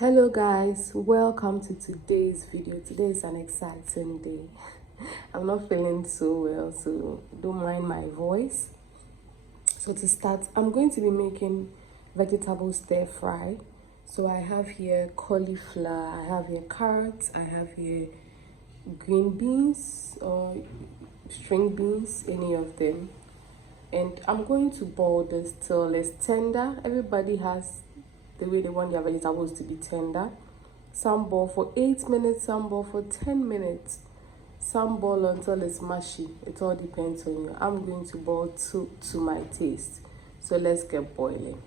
Hello guys, welcome to today's video. Today is an exciting day. I'm not feeling so well, so don't mind my voice. So to start, I'm going to be making vegetable stir fry. So I have here cauliflower, I have here carrots, I have here green beans or string beans, any of them. And I'm going to boil this till it's tender. Everybody has the way they want their vegetables to be tender. Some boil for 8 minutes, some boil for 10 minutes, some boil until it's mushy. It all depends on you. I'm going to boil to my taste. So let's get boiling.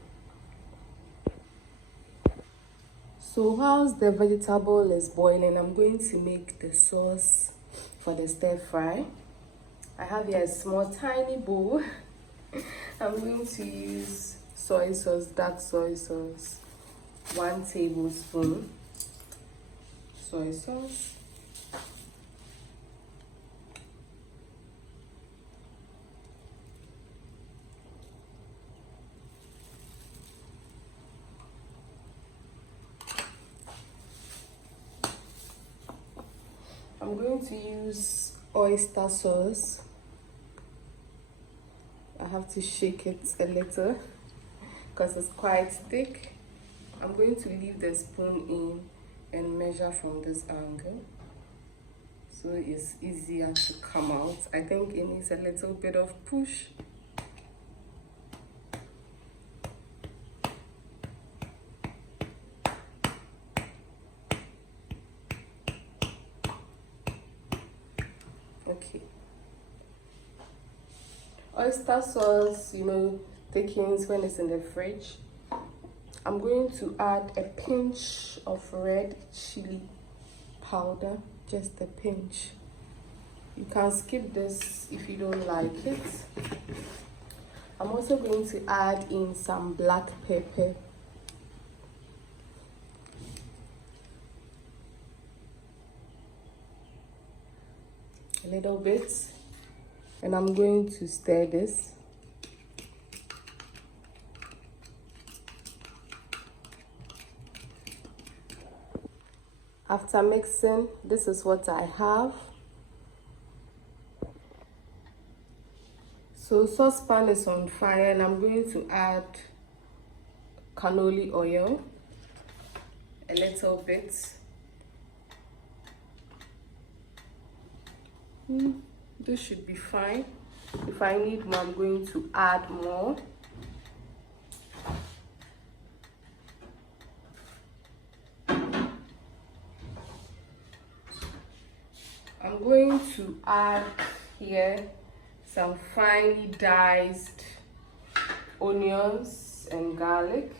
So whilst the vegetable is boiling, I'm going to make the sauce for the stir fry. I have here a small tiny bowl. I'm going to use soy sauce, dark soy sauce, 1 tablespoon soy sauce, I'm going to use oyster sauce. I have to shake it a little because it's quite thick. I'm going to leave the spoon in and measure from this angle so it's easier to come out. I think it needs a little bit of push. Okay. Oyster sauce, thickens when it's in the fridge. I'm going to add a pinch of red chili powder, just a pinch. You can skip this if you don't like it. I'm also going to add in some black pepper. A little bit. And I'm going to stir this. After mixing, this is what I have. So saucepan is on fire and I'm going to add canola oil, a little bit. This should be fine. If I need more, I'm going to add more. I'm going to add here some finely diced onions and garlic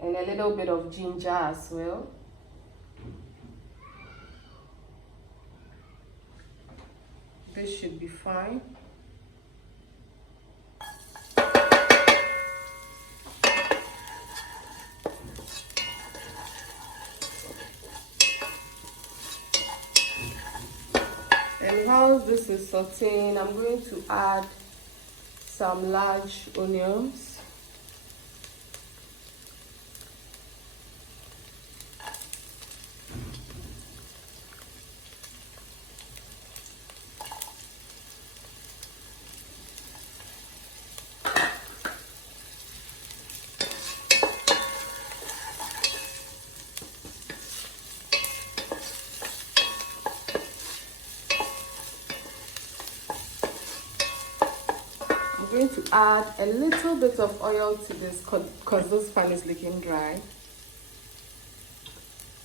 and a little bit of ginger as well. This should be fine. And while this is sauteing, I'm going to add some large onions. I'm going to add a little bit of oil to this because this pan is looking dry.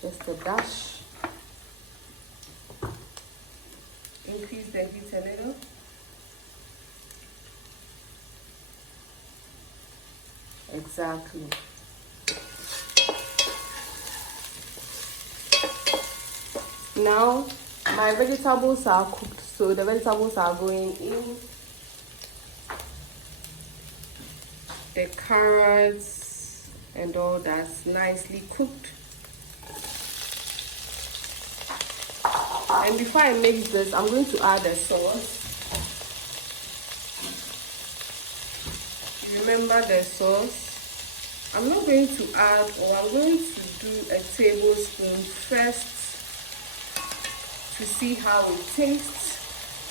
Just a dash. Increase the heat a little. Exactly. Now my vegetables are cooked, so the vegetables are going in. The carrots and all that's nicely cooked. And before I mix this, I'm going to add the sauce. You remember the sauce? I'm not going to add, or I'm going to do a tablespoon first to see how it tastes,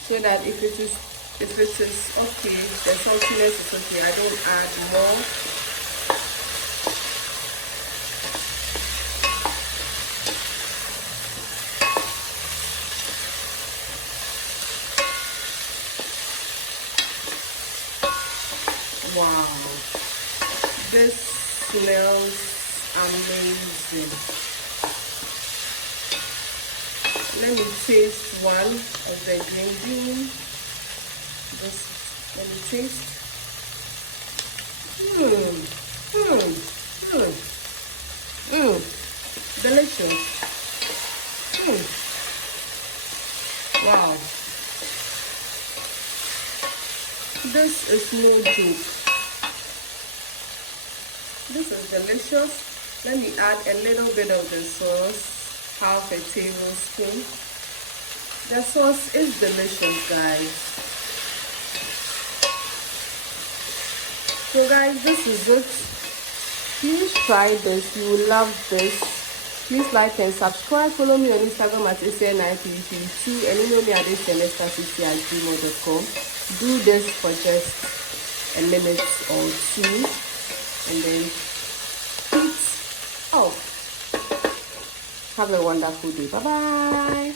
so that if it is okay, the saltiness is okay, I don't add more. Wow, this smells amazing. Let me taste one of the green bean. Let me taste. Delicious. Wow. This is no joke. This is delicious. Let me add a little bit of the sauce, half a tablespoon. The sauce is delicious, guys. So guys, this is it. Please try this. You will love this. Please like and subscribe. Follow me on Instagram at ACN932 and email me at acnstacey@gmail.com. Do this for just a minute or two and then eat off. Have a wonderful day. Bye bye.